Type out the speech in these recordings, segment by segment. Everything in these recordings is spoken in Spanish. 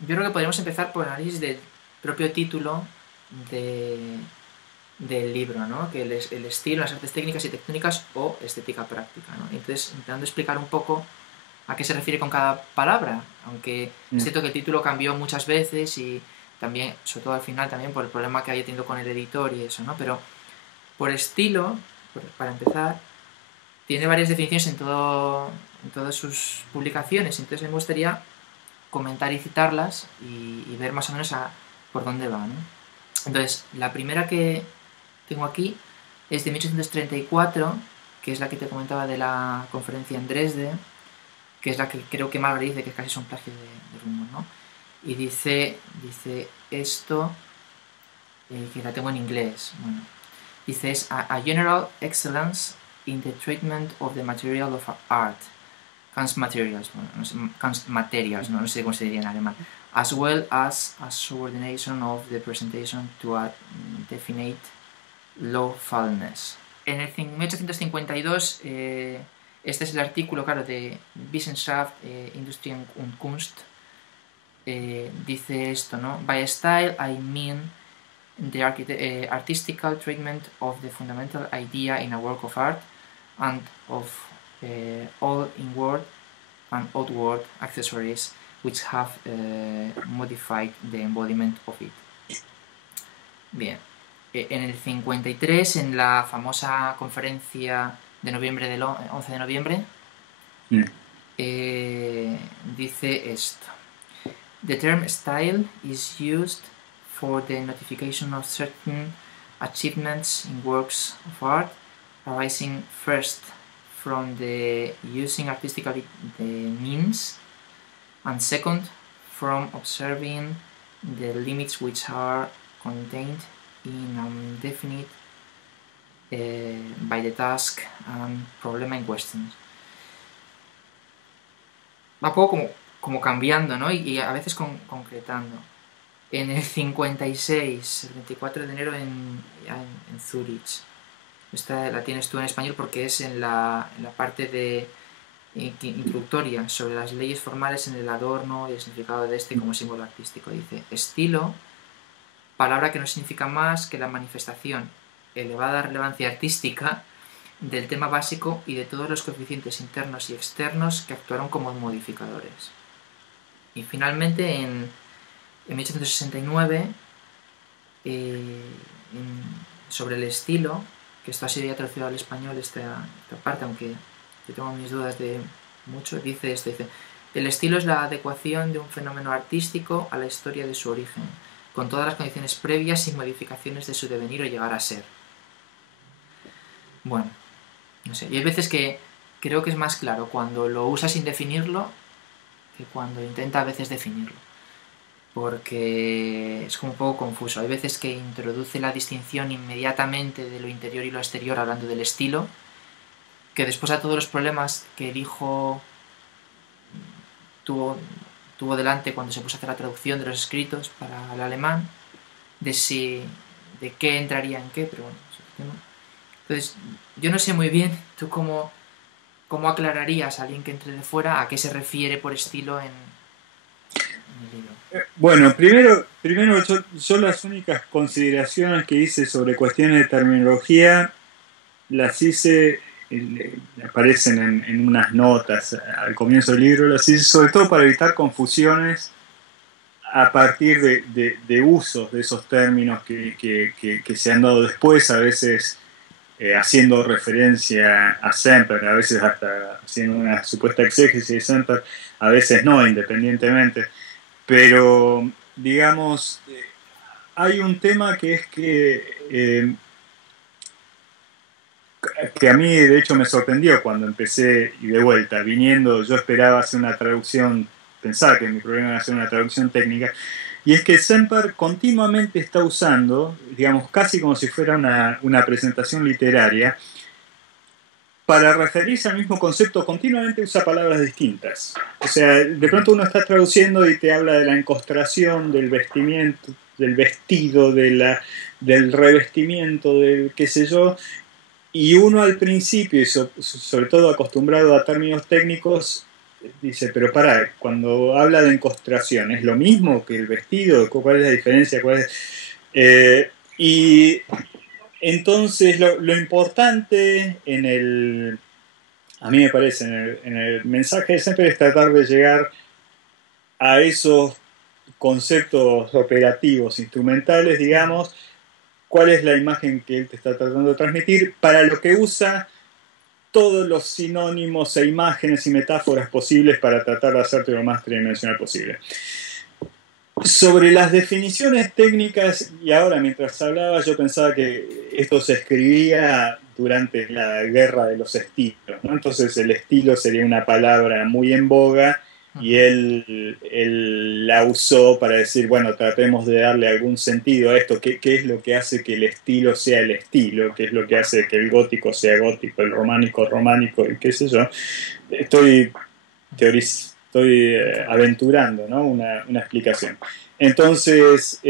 yo creo que podríamos empezar por el análisis del propio título del libro, ¿no? Que el estilo, las artes técnicas y tectónicas o estética práctica, ¿no? Entonces, intentando explicar un poco a qué se refiere con cada palabra, aunque es Mm, cierto que el título cambió muchas veces y también, sobre todo al final, también por el problema que había tenido con el editor y eso, ¿no? Pero por estilo, para empezar, tiene varias definiciones en todas sus publicaciones, entonces me gustaría comentar y citarlas y ver más o menos por dónde va, ¿no? Entonces, la primera que tengo aquí es de 1834, que es la que te comentaba de la conferencia en Dresde, que es la que creo que Margaret dice que casi son plagios de Rumor, ¿no? Y dice esto, que la tengo en inglés. Bueno, dice es a general excellence in the treatment of the material of art, Kunstmaterials, bueno, no sé, Kunstmaterials, no sé cómo se diría en alemán, as well as a subordination of the presentation to a definite lawfulness. En el 1852, este es el artículo, claro, de Wissenschaft, Industrie und Kunst, dice esto, ¿no? By style I mean the artistical treatment of the fundamental idea in a work of art and of all inward and outward accessories which have modified the embodiment of it. Bien, en el 53, en la famosa conferencia de noviembre del 11 de noviembre, mm. dice esto. The term style is used for the notification of certain achievements in works of art arising first from the using artistically the means and second from observing the limits which are contained in definite by the task and problem in question. Va un poco como cambiando, ¿no? Y a veces concretando. En el 56, el 24 de enero en Zurich. Esta la tienes tú en español porque es en la parte de introductoria sobre las leyes formales en el adorno y el significado de este como símbolo artístico. Dice, estilo, palabra que no significa más que la manifestación, elevada relevancia artística del tema básico y de todos los coeficientes internos y externos que actuaron como modificadores. Y finalmente en 1869, sobre el estilo, que esto ha sido ya traducido al español esta parte, aunque yo tengo mis dudas de mucho, dice esto, dice, el estilo es la adecuación de un fenómeno artístico a la historia de su origen, con todas las condiciones previas y modificaciones de su devenir o llegar a ser. Bueno, no sé, y hay veces que creo que es más claro cuando lo usa sin definirlo que cuando intenta a veces definirlo, porque es como un poco confuso. Hay veces que introduce la distinción inmediatamente de lo interior y lo exterior hablando del estilo, que después a todos los problemas que dijo tuvo delante cuando se puso a hacer la traducción de los escritos para el alemán, de qué entraría en qué, pero bueno, entonces yo no sé muy bien tú cómo aclararías a alguien que entre de fuera a qué se refiere por estilo en el libro. Bueno, primero yo las únicas consideraciones que hice sobre cuestiones de terminología las hice, aparecen en unas notas al comienzo del libro, las hice sobre todo para evitar confusiones a partir de usos de esos términos que se han dado después, a veces haciendo referencia a Semper, a veces hasta haciendo una supuesta exégesis de Semper, a veces no, independientemente. Pero, digamos, hay un tema que es que a mí de hecho me sorprendió cuando empecé y de vuelta, viniendo, yo esperaba hacer una traducción, pensaba que mi problema era hacer una traducción técnica, y es que Semper continuamente está usando, digamos, casi como si fuera una presentación literaria, para referirse al mismo concepto continuamente usa palabras distintas. O sea, de pronto uno está traduciendo y te habla de la encostración, del vestimiento, del vestido, del revestimiento, del qué sé yo, y uno al principio, y sobre todo acostumbrado a términos técnicos, dice, pero pará, cuando habla de encostración, ¿es lo mismo que el vestido? ¿Cuál es la diferencia? Y entonces lo importante a mí me parece, en el mensaje de siempre es tratar de llegar a esos conceptos operativos, instrumentales, digamos, cuál es la imagen que él te está tratando de transmitir, para lo que usa todos los sinónimos e imágenes y metáforas posibles para tratar de hacerte lo más tridimensional posible. Sobre las definiciones técnicas, y ahora mientras hablaba yo pensaba que esto se escribía durante la guerra de los estilos, ¿no? Entonces el estilo sería una palabra muy en boga y él la usó para decir, bueno, tratemos de darle algún sentido a esto. ¿Qué es lo que hace que el estilo sea el estilo? ¿Qué es lo que hace que el gótico sea gótico, el románico románico y qué sé yo? Estoy aventurando, ¿no? Una explicación. Entonces,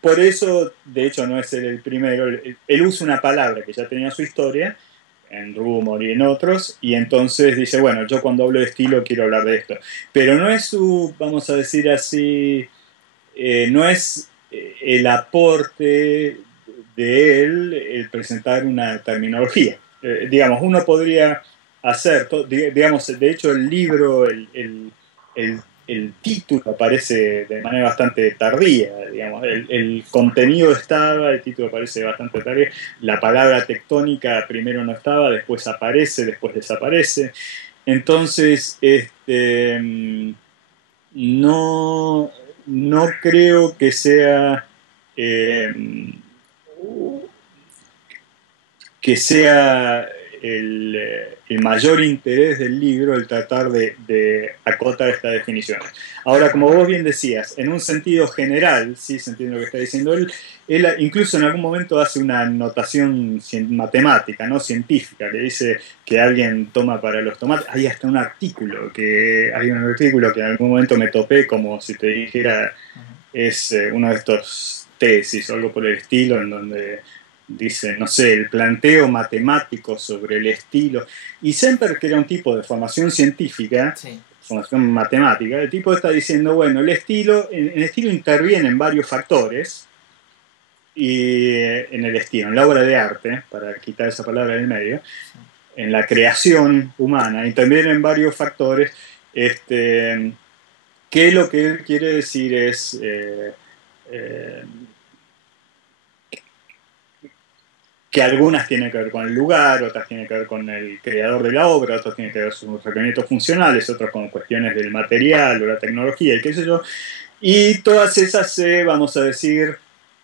por eso, de hecho, no es él el primero. Él usa una palabra que ya tenía su historia, en Rumor y en otros, y entonces dice, bueno, yo cuando hablo de estilo quiero hablar de esto. Pero no es su, vamos a decir así, no es el aporte de él el presentar una terminología. Digamos, uno podría hacer, digamos, de hecho el libro, el título aparece de manera bastante tardía, digamos, el contenido estaba, el título aparece bastante tardía, la palabra tectónica primero no estaba, después aparece, después desaparece. Entonces, no, no creo eh, que sea el mayor interés del libro el tratar de acotar estas definiciones. Ahora, como vos bien decías, en un sentido general, sí se entiende lo que está diciendo él incluso en algún momento hace una notación matemática, ¿no? Científica, que dice que alguien toma para los tomates. Hay hasta hay un artículo que en algún momento me topé como si te dijera, es uno de estos tesis o algo por el estilo, en donde dice, no sé, el planteo matemático sobre el estilo. Y Semper, que era un tipo de formación científica, Sí. formación matemática, el tipo está diciendo, bueno, el estilo intervienen varios factores, y en el estilo, en la obra de arte, para quitar esa palabra del medio, Sí. en la creación humana, intervienen varios factores, que lo que él quiere decir es eh, que algunas tienen que ver con el lugar, otras tienen que ver con el creador de la obra, otras tienen que ver con sus requerimientos funcionales, otras con cuestiones del material o la tecnología y qué sé yo. Y todas esas vamos a decir,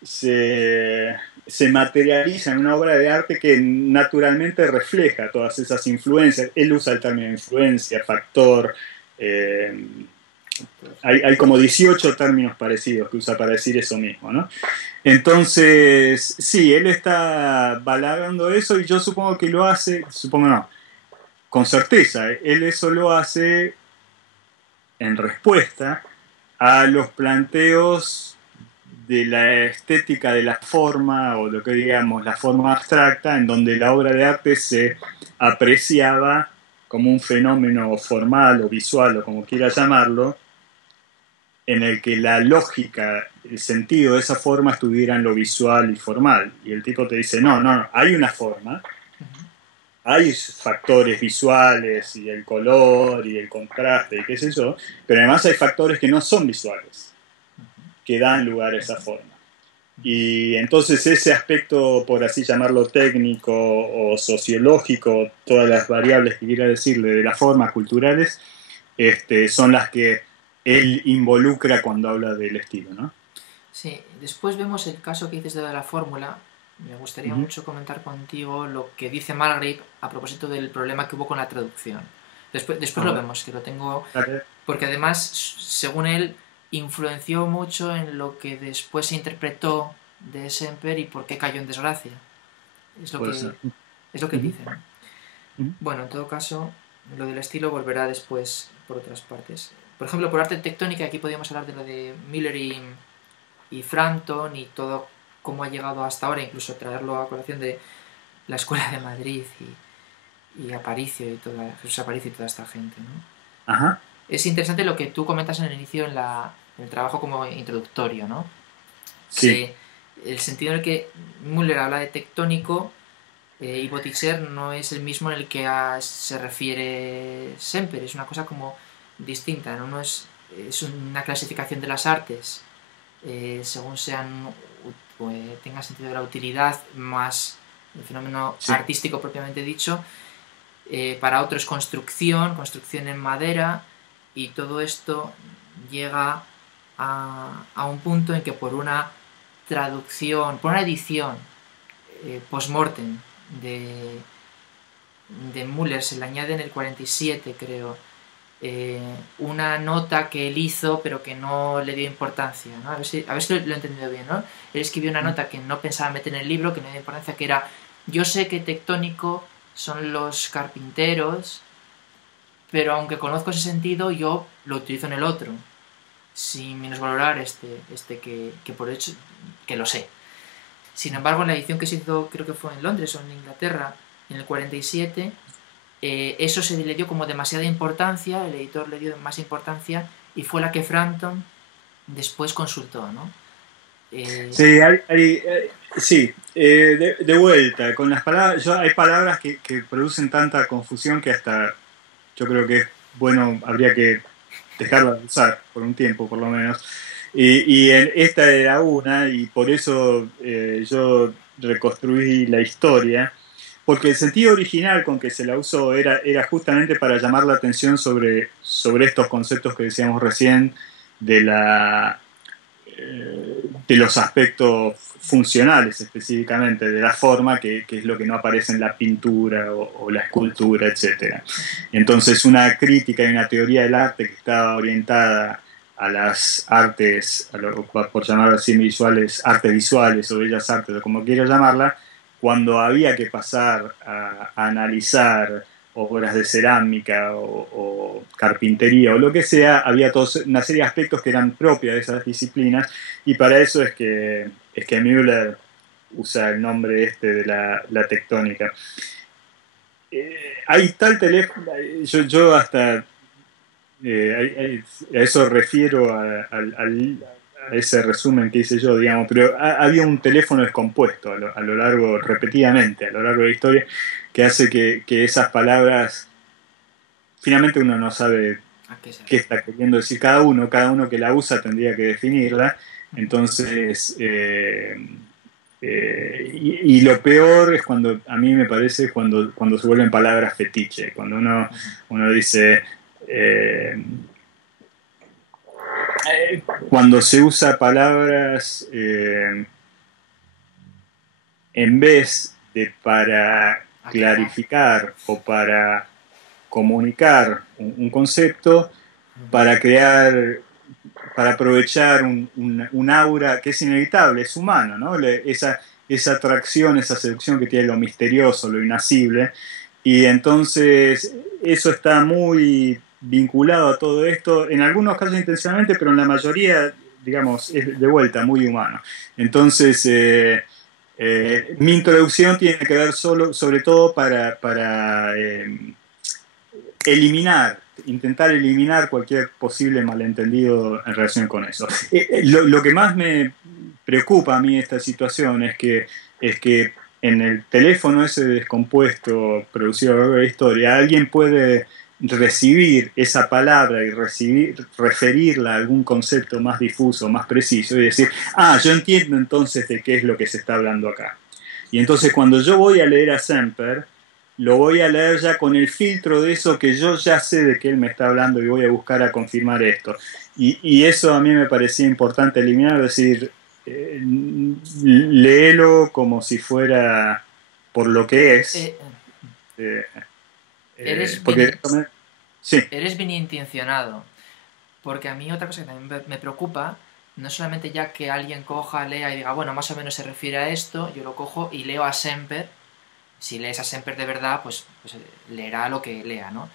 se, se materializan en una obra de arte que naturalmente refleja todas esas influencias. Él usa el término influencia, factor, eh, hay como 18 términos parecidos que usa para decir eso mismo, ¿no? Entonces, sí, él está balagando eso y yo supongo que lo hace, supongo no, con certeza, él eso lo hace en respuesta a los planteos de la estética de la forma, o lo que digamos, la forma abstracta, en donde la obra de arte se apreciaba como un fenómeno formal o visual, o como quiera llamarlo, en el que la lógica, el sentido de esa forma estuviera en lo visual y formal. Y el tipo te dice, no, no, no, hay una forma, hay factores visuales y el color y el contraste y qué sé yo, pero además hay factores que no son visuales, que dan lugar a esa forma. Y entonces ese aspecto, por así llamarlo, técnico o sociológico, todas las variables que quiera decirle de las formas culturales, son las que él involucra cuando habla del estilo, ¿no? Sí, después vemos el caso que dices de la fórmula. Me gustaría Uh-huh. mucho comentar contigo lo que dice Margaret a propósito del problema que hubo con la traducción. Después lo Oh, vemos, que lo tengo. okay. Porque además, según él, influenció mucho en lo que después se interpretó de Semper y por qué cayó en desgracia. Es lo Puede que, ser. es lo que Uh-huh. dice, ¿no? Uh-huh. Bueno, en todo caso, lo del estilo volverá después por otras partes. Por ejemplo, por arte tectónica, aquí podríamos hablar de lo de Miller y Frampton y todo cómo ha llegado hasta ahora, incluso traerlo a colación de la Escuela de Madrid y Aparicio y toda, Jesús Aparicio y toda esta gente, ¿no? Ajá, Es interesante lo que tú comentas en el inicio en el trabajo como introductorio, ¿no? sí, Que el sentido en el que Müller habla de tectónico y Botticher no es el mismo en el que se refiere Semper, es una cosa como distinta, ¿no? Uno es una clasificación de las artes según tenga sentido de la utilidad más el fenómeno sí, artístico propiamente dicho. Para otro es construcción en madera, y todo esto llega a un punto en que por una traducción, por una edición post-mortem de, de Müller, se le añade en el 47, creo, una nota que él hizo pero que no le dio importancia, ¿no? A ver si lo he entendido bien, ¿no? Él escribió una nota que no pensaba meter en el libro, que no dio importancia, que era: yo sé que tectónico son los carpinteros, pero aunque conozco ese sentido, yo lo utilizo en el otro, sin minusvalorar este que por hecho que lo sé. Sin embargo, en la edición que se hizo, creo que fue en Londres o en Inglaterra, en el 47, eso se le dio como demasiada importancia, el editor le dio más importancia, y fue la que Frampton después consultó, ¿no? sí, sí, de vuelta, con las palabras, hay palabras que producen tanta confusión que hasta yo creo que es bueno, habría que dejarla de usar por un tiempo por lo menos. Esta era una, y por eso yo reconstruí la historia, porque el sentido original con que se la usó era justamente para llamar la atención sobre estos conceptos que decíamos recién de de los aspectos funcionales específicamente de la forma, que es lo que no aparece en la pintura o la escultura, etc. Entonces una crítica y una teoría del arte que estaba orientada a las artes, por llamarlo así, visuales, artes visuales o bellas artes, o como quieras llamarla, cuando había que pasar a analizar obras de cerámica o carpintería o lo que sea, había una serie de aspectos que eran propios de esas disciplinas, y para eso es que Müller usa el nombre este de la tectónica. Hay tal teléfono, yo hasta a eso refiero a ese resumen que hice yo, digamos, pero había un teléfono descompuesto a lo largo, repetidamente, a lo largo de la historia, que hace que esas palabras, finalmente uno no sabe ¿A qué se qué refiere? está queriendo decir cada uno que la usa tendría que definirla. Entonces, y lo peor es cuando, a mí me parece, cuando se vuelven palabras fetiche, cuando uno dice, eh, cuando se usa palabras en vez de para Aclarar. clarificar o para comunicar un concepto, para crear, para aprovechar un aura que es inevitable, es humano, ¿no? Esa atracción, esa seducción que tiene lo misterioso, lo inasible. Y entonces eso está muy vinculado a todo esto, en algunos casos intencionalmente, pero en la mayoría, digamos, es de vuelta muy humano. Entonces, mi introducción tiene que ver sobre todo para intentar eliminar cualquier posible malentendido en relación con eso. Lo que más me preocupa a mí esta situación es que en el teléfono ese descompuesto producido a lo largo de la historia, alguien puede recibir esa palabra y referirla a algún concepto más difuso, más preciso, y decir, ah, yo entiendo entonces de qué es lo que se está hablando acá. Y entonces cuando yo voy a leer a Semper, lo voy a leer ya con el filtro de eso que yo ya sé de qué él me está hablando, y voy a buscar a confirmar esto. Y eso a mí me parecía importante eliminar, es decir, léelo como si fuera por lo que es. Eh, eh, eres, porque bien, sí, eres bien intencionado, porque a mí otra cosa que también me preocupa, no es solamente ya que alguien coja, lea y diga, bueno, más o menos se refiere a esto, yo lo cojo y leo a Semper. Si lees a Semper de verdad, pues leerá lo que lea, ¿no?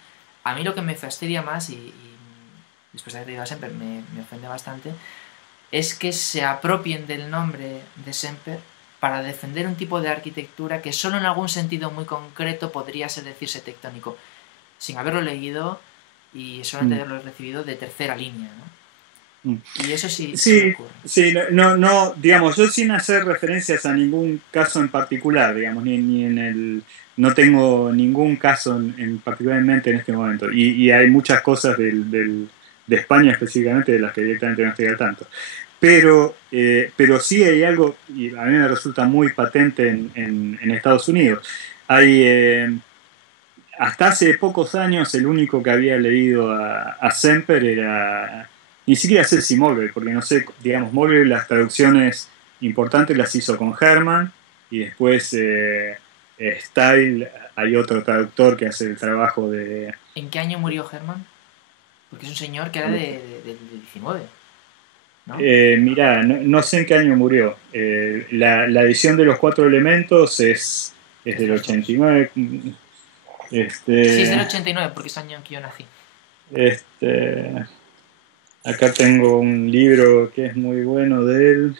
A mí lo que me fastidia más, y después de haber leído a Semper me ofende bastante, es que se apropien del nombre de Semper para defender un tipo de arquitectura que solo en algún sentido muy concreto podría ser decirse tectónico. Sin haberlo leído, y solamente lo he recibido de tercera línea, ¿no? Y eso sí, sí, me ocurre. sí, no, digamos, yo sin hacer referencias a ningún caso en particular, digamos, ni en el, no tengo ningún caso en particularmente en este momento, y hay muchas cosas de España específicamente de las que directamente no estoy al tanto. Pero sí hay algo, y a mí me resulta muy patente en Estados Unidos. Hay, hasta hace pocos años el único que había leído a Semper era ni siquiera Ceci Morgan, porque no sé, digamos, Morgan las traducciones importantes las hizo con Herman y después Style, hay otro traductor que hace el trabajo de... ¿En qué año murió Herman? Porque es un señor que era del 19, ¿no? Mirá, no sé en qué año murió. La edición de los cuatro elementos es del los dos. 89. Sí, es del Este, 89, porque es el año en que yo nací. este, Acá tengo un libro que es muy bueno de él.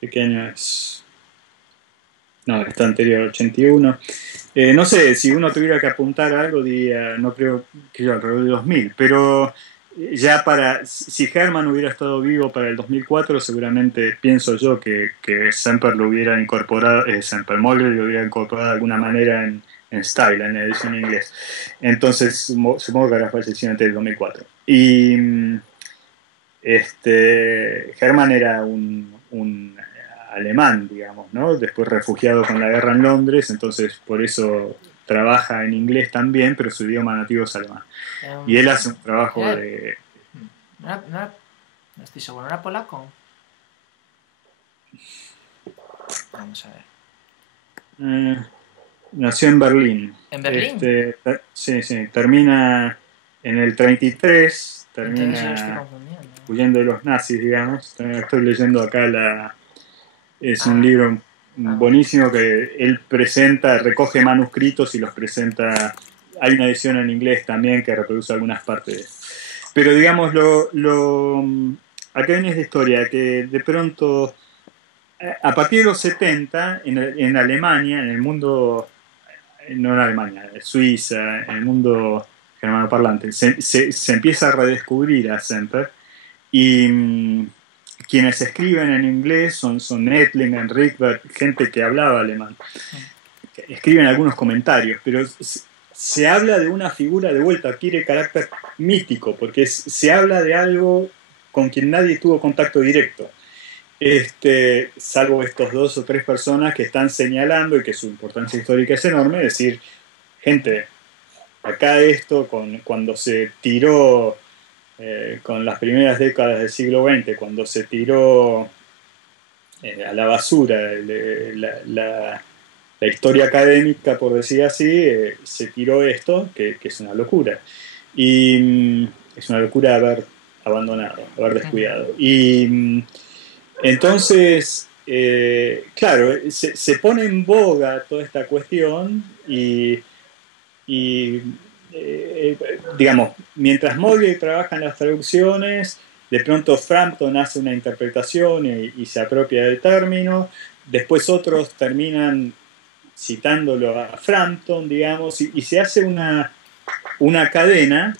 Pequeño es. No, está anterior al 81. No sé, si uno tuviera que apuntar a algo, diría, no creo que yo, alrededor de 2000. Pero ya para. Si Herman hubiera estado vivo para el 2004, seguramente pienso yo que Semper lo hubiera incorporado, Semper Mogler lo hubiera incorporado de alguna manera en Style, en la edición en inglés. Entonces, supongo que habrá fallecido antes del 2004. Y Herman era un alemán, digamos, ¿no? Después refugiado con la guerra en Londres, entonces por eso trabaja en inglés también, pero su idioma nativo es alemán. Y él hace un trabajo Era, de... no estoy seguro, ¿no era polaco? Vamos a ver. Nació en Berlín. ¿En Berlín? Sí, termina en el 33, Entonces yo lo estoy termina confundiendo. huyendo de los nazis, digamos. Estoy leyendo acá es un libro Vale. buenísimo que él presenta, recoge manuscritos y los presenta. Hay una edición en inglés también que reproduce algunas partes. Pero digamos, acá viene esta historia, que de pronto, a partir de los 70, en Alemania, en el mundo, no en Alemania, en Suiza, en el mundo germanoparlante, se empieza a redescubrir a Semper y quienes escriben en inglés son Ettlinger, Rickwert, gente que hablaba alemán. Escriben algunos comentarios, pero se habla de una figura de vuelta, adquiere carácter mítico, porque se habla de algo con quien nadie tuvo contacto directo. Salvo estos dos o tres personas que están señalando y que su importancia histórica es enorme, es decir, gente, acá esto, cuando se tiró con las primeras décadas del siglo XX, cuando se tiró a la basura la historia académica, por decir así, se tiró esto, que es una locura. Y es una locura haber abandonado, haber descuidado. Y entonces, claro, se pone en boga toda esta cuestión y digamos, mientras Morley trabaja en las traducciones, de pronto Frampton hace una interpretación y se apropia del término, después otros terminan citándolo a Frampton, digamos, y se hace una cadena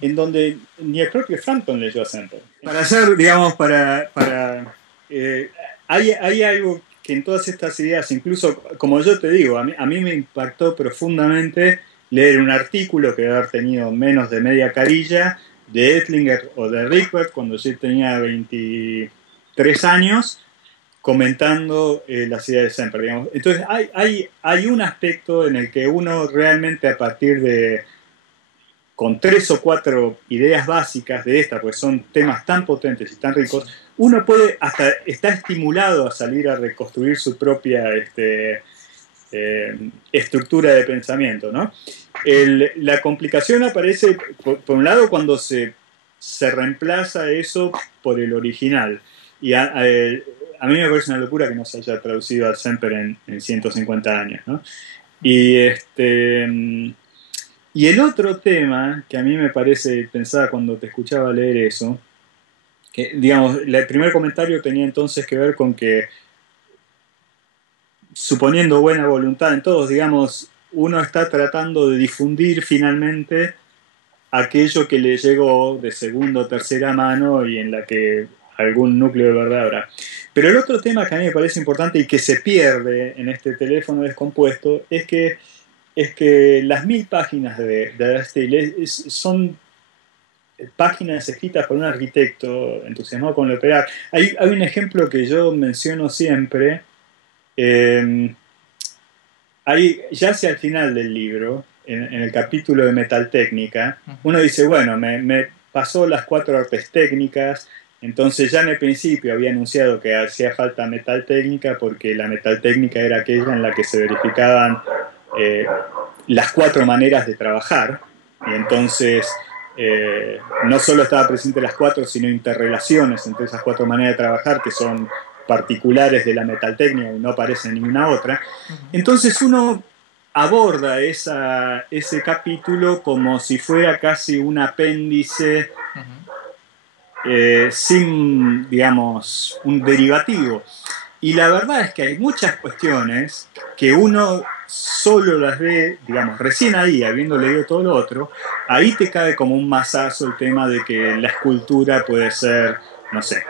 en donde ni el propio Frampton leyó a Semper. Para hacer, digamos, hay algo que en todas estas ideas, incluso, como yo te digo, a mí me impactó profundamente leer un artículo que debe haber tenido menos de media carilla de Ettlinger o de Rickwert cuando yo tenía 23 años, comentando las ideas de Semper, digamos. Entonces hay un aspecto en el que uno realmente a partir de con tres o cuatro ideas básicas de esta, pues son temas tan potentes y tan ricos, uno puede hasta está estimulado a salir a reconstruir su propia estructura de pensamiento, ¿no? La complicación aparece, por un lado, cuando se reemplaza eso por el original. Y a mí me parece una locura que no se haya traducido al Semper en 150 años, ¿no? Y el otro tema que a mí me parece, pensaba cuando te escuchaba leer eso, que digamos, el primer comentario tenía entonces que ver con que, suponiendo buena voluntad en todos, digamos, uno está tratando de difundir finalmente aquello que le llegó de segunda o tercera mano y en la que algún núcleo de verdad habrá. Pero el otro tema que a mí me parece importante y que se pierde en este teléfono descompuesto es que las 1000 páginas de Steele son páginas escritas por un arquitecto entusiasmado con el operar. Hay un ejemplo que yo menciono siempre, ya hacia el final del libro, en el capítulo de metaltécnica, uno dice, bueno, me pasó las 4 artes técnicas, entonces ya en el principio había anunciado que hacía falta metaltécnica porque la metaltécnica era aquella en la que se verificaban las 4 maneras de trabajar, y entonces no solo estaba presente las 4, sino interrelaciones entre esas 4 maneras de trabajar que son particulares de la metaltécnica y no aparecen en ninguna otra. Entonces uno aborda ese capítulo como si fuera casi un apéndice sin, digamos, un derivativo. Y la verdad es que hay muchas cuestiones que uno solo las ve, digamos, recién ahí, habiendo leído todo lo otro, ahí te cae como un mazazo el tema de que la escultura puede ser, no sé,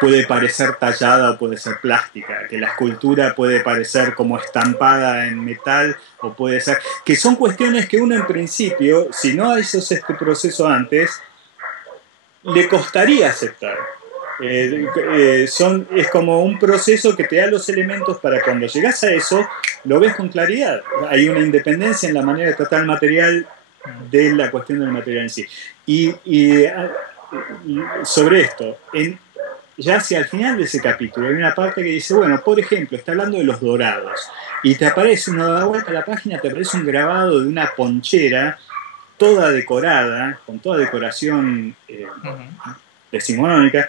puede parecer tallada o puede ser plástica, que la escultura puede parecer como estampada en metal o puede ser... que son cuestiones que uno en principio, si no hizo este proceso antes, le costaría aceptar. Es como un proceso que te da los elementos para cuando llegas a eso, lo ves con claridad. Hay una independencia en la manera de tratar el material de la cuestión del material en sí. Y sobre esto, ya hacia el final de ese capítulo hay una parte que dice, bueno, por ejemplo, está hablando de los dorados, y te aparece, uno da vuelta a la página, te aparece un grabado de una ponchera toda decorada, con toda decoración decimonónica,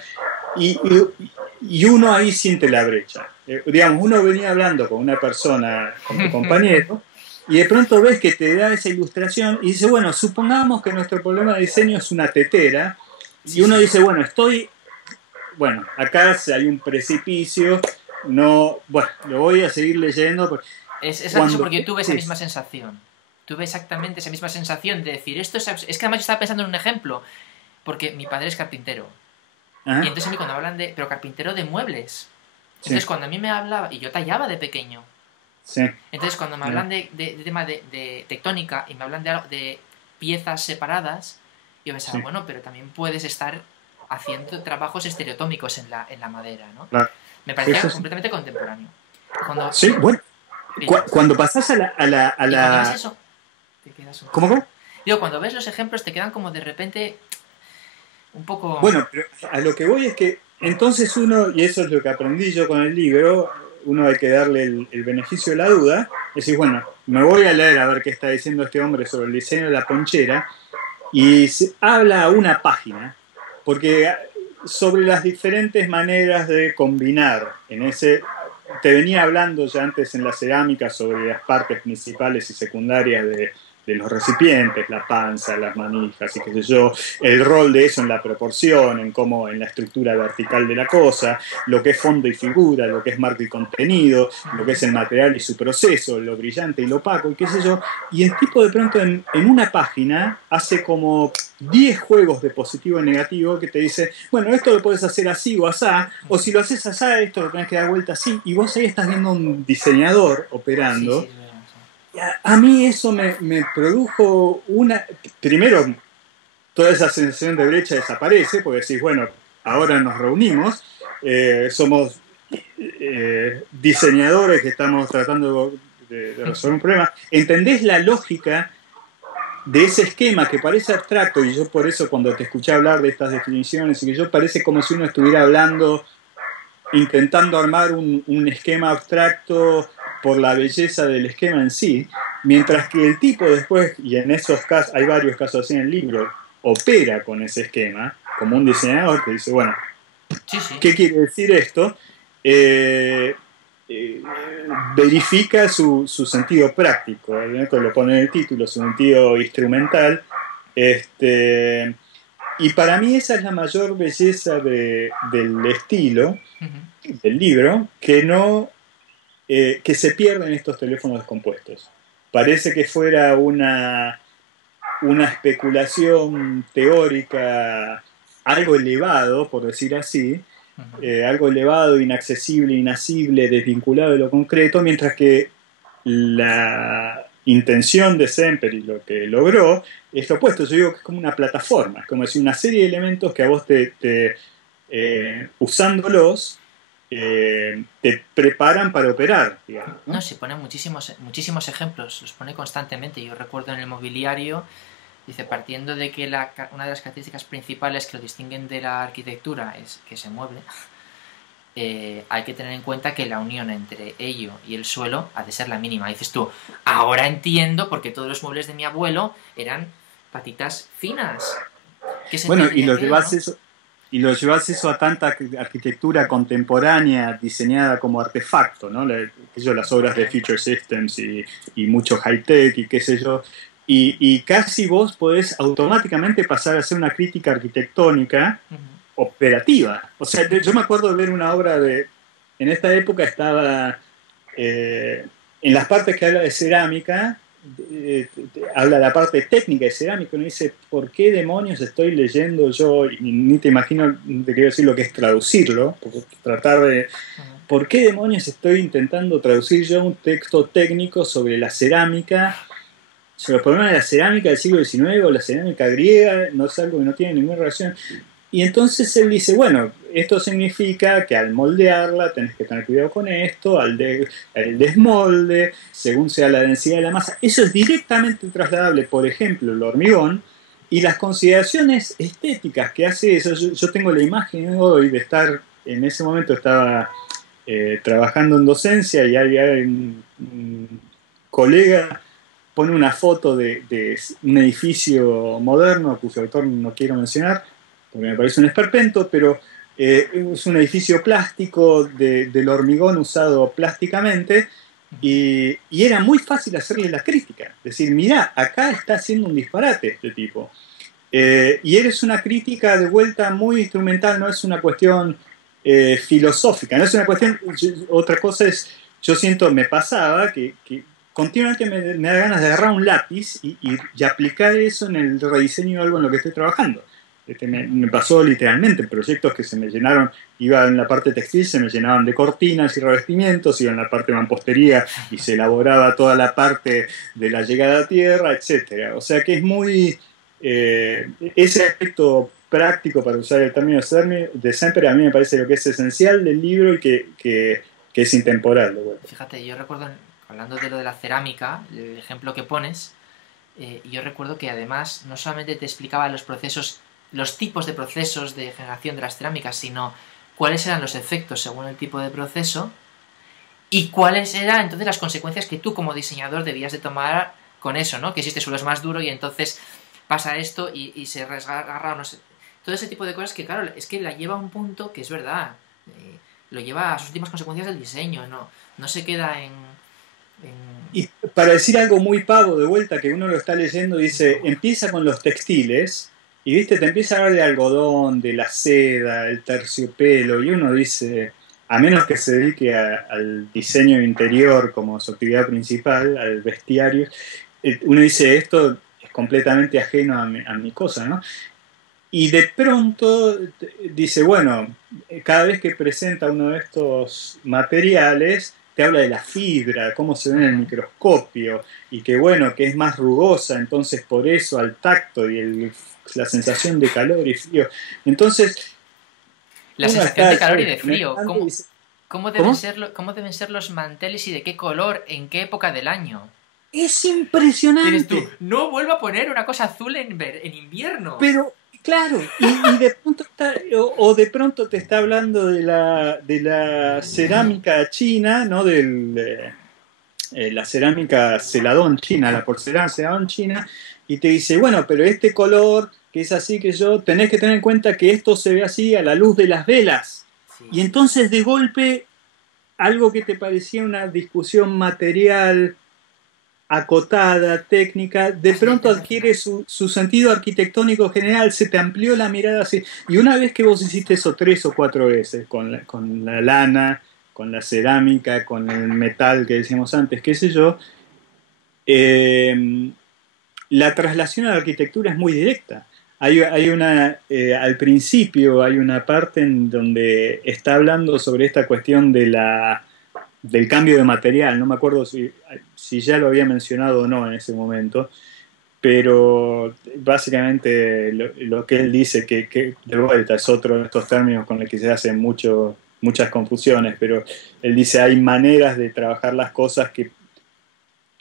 y uno ahí siente la brecha. Digamos, uno venía hablando con una persona, con tu compañero, y de pronto ves que te da esa ilustración y dice, bueno, supongamos que nuestro problema de diseño es una tetera, y uno dice, bueno, acá hay un precipicio, no, bueno, lo voy a seguir leyendo. Es eso porque yo tuve esa misma sensación. Tuve exactamente esa misma sensación de decir, esto es que además yo estaba pensando en un ejemplo, porque mi padre es carpintero. Ajá. Y entonces a mí cuando hablan de... pero carpintero de muebles. Entonces cuando a mí me hablaba, y yo tallaba de pequeño. Sí. Entonces cuando me hablan de tema de tectónica y me hablan de piezas separadas, yo pensaba, bueno, pero también puedes estar haciendo trabajos estereotómicos en la madera, ¿no? Claro. Me parecía completamente contemporáneo. Cuando, sí, bueno. Cuando pasás a la... Y cuando ves eso, te quedas un poco... ¿Cómo? Digo, cuando ves los ejemplos te quedan como de repente un poco... Bueno, pero a lo que voy es que entonces uno, y eso es lo que aprendí yo con el libro, uno hay que darle el beneficio de la duda, es decir, bueno, me voy a leer a ver qué está diciendo este hombre sobre el diseño de la ponchera, y habla una página, porque sobre las diferentes maneras de combinar en ese... Te venía hablando ya antes en la cerámica sobre las partes principales y secundarias de los recipientes, la panza, las manijas y qué sé yo, el rol de eso en la proporción, en cómo, en la estructura vertical de la cosa, lo que es fondo y figura, lo que es marco y contenido, lo que es el material y su proceso, lo brillante y lo opaco y qué sé yo, y el tipo de pronto en una página hace como 10 juegos de positivo y negativo que te dice, bueno, esto lo puedes hacer así o asá, o si lo haces asá, esto lo tenés que dar vuelta así, y vos ahí estás viendo un diseñador operando. Sí. A mí eso me produjo una... Primero, toda esa sensación de brecha desaparece, porque decís, bueno, ahora nos reunimos, somos diseñadores que estamos tratando de resolver un problema. ¿Entendés la lógica de ese esquema que parece abstracto? Y yo por eso cuando te escuché hablar de estas definiciones, y que yo parece como si uno estuviera hablando, intentando armar un esquema abstracto por la belleza del esquema en sí, mientras que el tipo después, y en esos casos, hay varios casos así en el libro, opera con ese esquema, como un diseñador que dice, bueno, ¿qué quiere decir esto? Verifica su sentido práctico, lo pone en el título, su sentido instrumental, y para mí esa es la mayor belleza del estilo del libro, que se pierde en estos teléfonos descompuestos. Parece que fuera una especulación teórica algo elevado, por decir así, algo elevado, inaccesible, inasible, desvinculado de lo concreto, mientras que la intención de Semper y lo que logró es lo opuesto. Yo digo que es como una plataforma, es como decir, una serie de elementos que a vos usándolos, te preparan para operar, digamos, ¿no? No, se ponen muchísimos ejemplos, los pone constantemente. Yo recuerdo en el mobiliario, dice, partiendo de que una de las características principales que lo distinguen de la arquitectura es que se mueble, hay que tener en cuenta que la unión entre ello y el suelo ha de ser la mínima. Dices tú, ahora entiendo por qué todos los muebles de mi abuelo eran patitas finas. Bueno, y lo ¿no? llevas eso a tanta arquitectura contemporánea diseñada como artefacto, ¿no? Las obras de Future Systems y mucho high-tech y qué sé yo. Y casi vos podés automáticamente pasar a hacer una crítica arquitectónica operativa. O sea, yo me acuerdo de ver una obra en esta época estaba, en las partes que habla de cerámica, habla de la parte técnica de cerámica, uno dice, ¿por qué demonios estoy leyendo yo? Y ni te imagino, te quiero decir lo que es traducirlo, ¿por qué demonios estoy intentando traducir yo un texto técnico sobre la cerámica, sobre los problemas de la cerámica del siglo XIX o la cerámica griega? No es algo que no tiene ninguna relación. Y entonces él dice, bueno, esto significa que al moldearla tenés que tener cuidado con esto, el desmolde, según sea la densidad de la masa. Eso es directamente trasladable, por ejemplo, el hormigón, y las consideraciones estéticas que hace eso. Yo tengo la imagen hoy de estar, en ese momento estaba trabajando en docencia y hay un colega pone una foto de un edificio moderno, cuyo autor no quiero mencionar, porque me parece un esperpento, pero es un edificio plástico del hormigón usado plásticamente, y era muy fácil hacerle la crítica. Decir, mirá, acá está haciendo un disparate este tipo. Y eres una crítica de vuelta muy instrumental, no es una cuestión filosófica, no es una cuestión... Otra cosa es, yo siento, me pasaba que continuamente me da ganas de agarrar un lápiz y aplicar eso en el rediseño de algo en lo que estoy trabajando. Me pasó literalmente, proyectos que se me llenaron, iba en la parte textil, se me llenaban de cortinas y revestimientos, iba en la parte de mampostería y se elaboraba toda la parte de la llegada a tierra, etc. O sea que es muy... ese aspecto práctico, para usar el término de Semper, a mí me parece lo que es esencial del libro y que es intemporal. Bueno. Fíjate, yo recuerdo, hablando de lo de la cerámica, el ejemplo que pones, yo recuerdo que además no solamente te explicaba los procesos, los tipos de procesos de generación de las cerámicas, sino cuáles eran los efectos según el tipo de proceso y cuáles eran entonces las consecuencias que tú como diseñador debías de tomar con eso, ¿no? Que si este suelo es más duro y entonces pasa esto y se resgarra, no sé. Todo ese tipo de cosas que, claro, es que la lleva a un punto que es verdad. Lo lleva a sus últimas consecuencias del diseño, no se queda en... Y para decir algo muy pavo de vuelta, que uno lo está leyendo, dice, empieza con los textiles, y viste, te empieza a hablar de algodón, de la seda, el terciopelo, y uno dice, a menos que se dedique al diseño interior como su actividad principal, al bestiario, uno dice, esto es completamente ajeno a mi cosa, ¿no? Y de pronto dice, bueno, cada vez que presenta uno de estos materiales, te habla de la fibra, cómo se ve en el microscopio, y que bueno, que es más rugosa, entonces por eso al tacto y la sensación de calor y frío. Entonces, la sensación de calor y de frío, ¿cómo deben ser los manteles y de qué color, en qué época del año? Es impresionante. Tienes tú, no vuelvo a poner una cosa azul en invierno. Pero, claro, y de pronto de pronto te está hablando de la cerámica china, ¿no? La cerámica celadón china, la porcelana celadón china, y te dice, bueno, pero este color, que es así que tenés que tener en cuenta que esto se ve así a la luz de las velas. Sí. Y entonces de golpe, algo que te parecía una discusión material, acotada, técnica, de pronto adquiere su sentido arquitectónico general, se te amplió la mirada así. Y una vez que vos hiciste eso 3 o 4 veces, con la lana, con la cerámica, con el metal que decíamos antes, qué sé yo, la traslación a la arquitectura es muy directa. Hay una, al principio hay una parte en donde está hablando sobre esta cuestión del cambio de material. No me acuerdo si ya lo había mencionado o no en ese momento, pero básicamente lo que él dice, que de vuelta es otro de estos términos con los que se hacen muchas confusiones, pero él dice hay maneras de trabajar las cosas que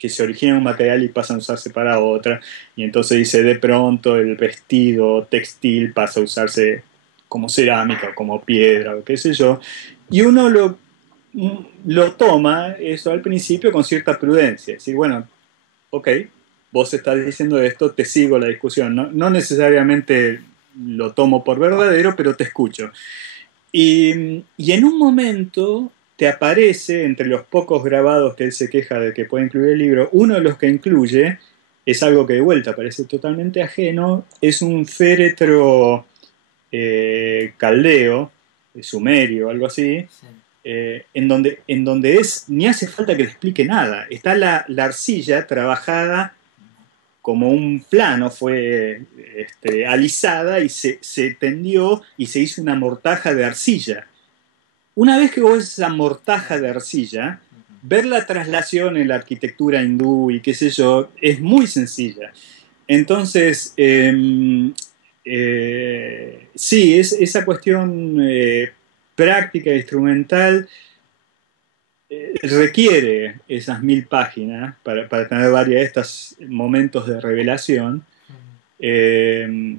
se originan en un material y pasan a usarse para otra, y entonces dice de pronto el vestido textil pasa a usarse como cerámica o como piedra o qué sé yo, y uno lo toma eso al principio con cierta prudencia, es decir, bueno, ok, vos estás diciendo esto, te sigo la discusión, no necesariamente lo tomo por verdadero, pero te escucho. Y en un momento te aparece, entre los pocos grabados que él se queja de que puede incluir el libro, uno de los que incluye es algo que de vuelta parece totalmente ajeno, es un féretro caldeo, sumerio, algo así, Sí. en donde ni hace falta que le explique nada. Está la arcilla trabajada como un plano, fue alisada y se tendió y se hizo una mortaja de arcilla. Una vez que vos ves esa mortaja de arcilla, ver la traslación en la arquitectura hindú y qué sé yo, es muy sencilla. Entonces, sí, esa cuestión práctica, instrumental, requiere esas 1000 páginas para tener varios de estos momentos de revelación, eh,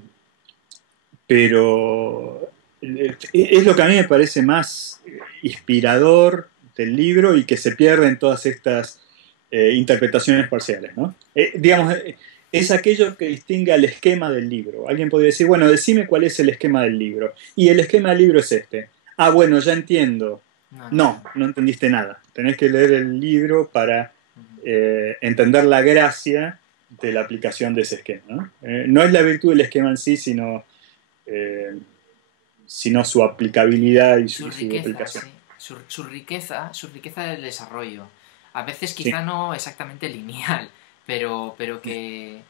pero es lo que a mí me parece más inspirador del libro y que se pierde en todas estas interpretaciones parciales, ¿no? Digamos, es aquello que distingue al esquema del libro. Alguien podría decir, bueno, decime cuál es el esquema del libro. Y el esquema del libro es este. Ah, bueno, ya entiendo. No entendiste nada. Tenés que leer el libro para entender la gracia de la aplicación de ese esquema, ¿no? No es la virtud del esquema en sí, sino su aplicabilidad y su riqueza, aplicación. sí. Su riqueza del desarrollo. A veces Sí. quizá no exactamente lineal, pero que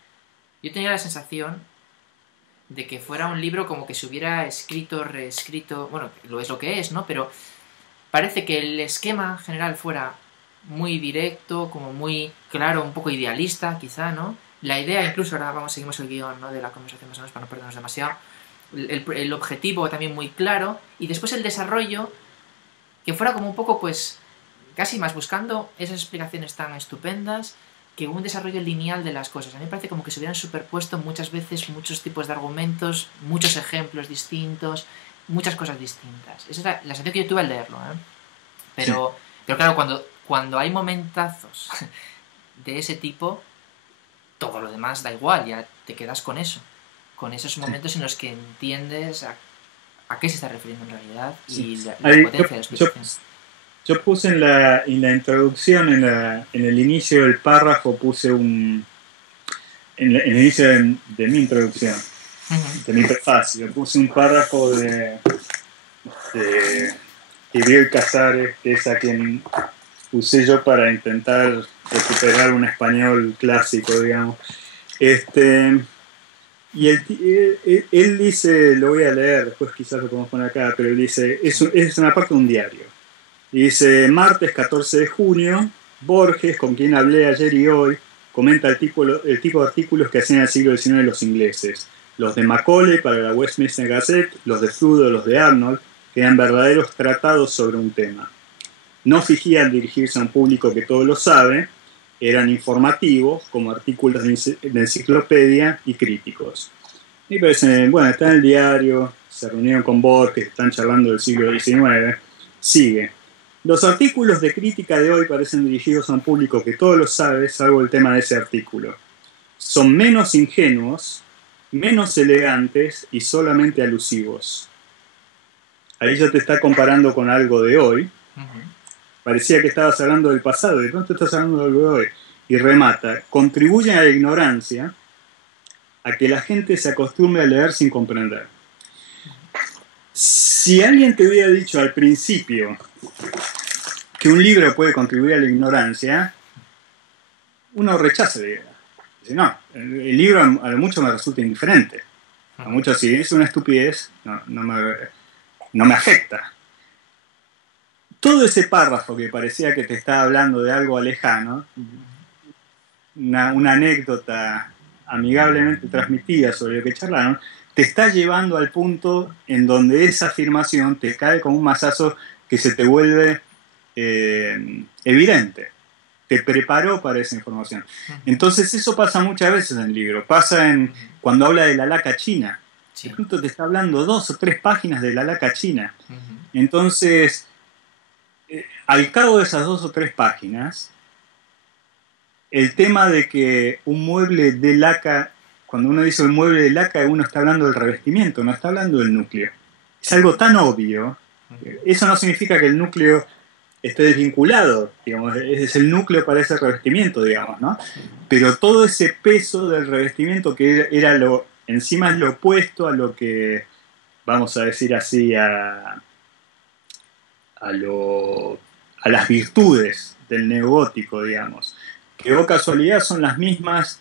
yo tenía la sensación de que fuera un libro como que se hubiera escrito, reescrito, bueno, lo es lo que es, ¿no? Pero parece que el esquema general fuera muy directo, como muy claro, un poco idealista, quizá, ¿no? La idea, incluso ahora seguimos el guión, ¿no?, de la conversación más o menos para no perdernos demasiado. El objetivo también muy claro, y después el desarrollo, que fuera como un poco, pues, casi más buscando esas explicaciones tan estupendas que un desarrollo lineal de las cosas. A mí me parece como que se hubieran superpuesto muchas veces muchos tipos de argumentos, muchos ejemplos distintos, muchas cosas distintas. Esa es la sensación que yo tuve al leerlo, ¿eh? Pero claro, cuando hay momentazos de ese tipo, todo lo demás da igual, ya te quedas con eso. Con esos momentos en los que entiendes a qué se está refiriendo en realidad y la potencia de la explicación. Yo puse en la introducción, en el inicio del párrafo, puse en el inicio de mi introducción, de mi prefacio, puse un párrafo de Gabriel Casares, que es a quien usé yo para intentar recuperar un español clásico, digamos. Y él dice, lo voy a leer, después quizás lo podemos poner acá, pero él dice, es una parte de un diario. Y dice, martes 14 de junio, Borges, con quien hablé ayer y hoy, comenta el tipo de artículos que hacían en el siglo XIX los ingleses. Los de Macaulay para la Westminster Gazette, los de Fludo, los de Arnold, que eran verdaderos tratados sobre un tema. No fingían dirigirse a un público que todo lo sabe, eran informativos, como artículos de enciclopedia y críticos. Y parece, bueno, está en el diario, se reunieron con Borges, están charlando del siglo XIX, sigue. Los artículos de crítica de hoy parecen dirigidos a un público que todo lo sabe, salvo el tema de ese artículo. Son menos ingenuos, menos elegantes y solamente alusivos. Ahí ya te está comparando con algo de hoy. Parecía que estabas hablando del pasado, de pronto estás hablando de algo de hoy. Y remata, contribuyen a la ignorancia, a que la gente se acostumbre a leer sin comprender. Si alguien te hubiera dicho al principio que un libro puede contribuir a la ignorancia, uno rechaza la idea. Dice, no, el libro a lo mucho me resulta indiferente. A mucho si es una estupidez, no me afecta. Todo ese párrafo que parecía que te estaba hablando de algo lejano, una anécdota amigablemente transmitida sobre lo que charlaron, te está llevando al punto en donde esa afirmación te cae como un mazazo que se te vuelve evidente. Te preparó para esa información. Entonces eso pasa muchas veces en el libro. Pasa cuando habla de la laca china. Sí. De pronto te está hablando 2 o 3 páginas de la laca china. Entonces, al cabo de esas 2 o 3 páginas, el tema de que un mueble de laca, cuando uno dice un mueble de laca, uno está hablando del revestimiento, no está hablando del núcleo. Es algo tan obvio. Eso no significa que el núcleo esté desvinculado, digamos, es el núcleo para ese revestimiento, digamos, ¿no? Pero todo ese peso del revestimiento que era encima es lo opuesto a lo que, vamos a decir así, a las virtudes del neogótico, digamos, que o casualidad son las mismas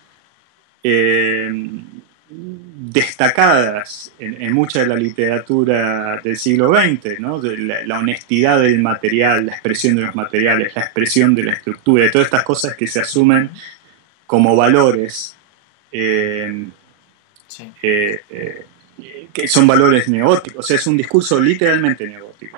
destacadas en mucha de la literatura del siglo XX, ¿no? De la honestidad del material, la expresión de los materiales, la expresión de la estructura, y todas estas cosas que se asumen como valores, que son valores neogóticos, o sea, es un discurso literalmente neogótico.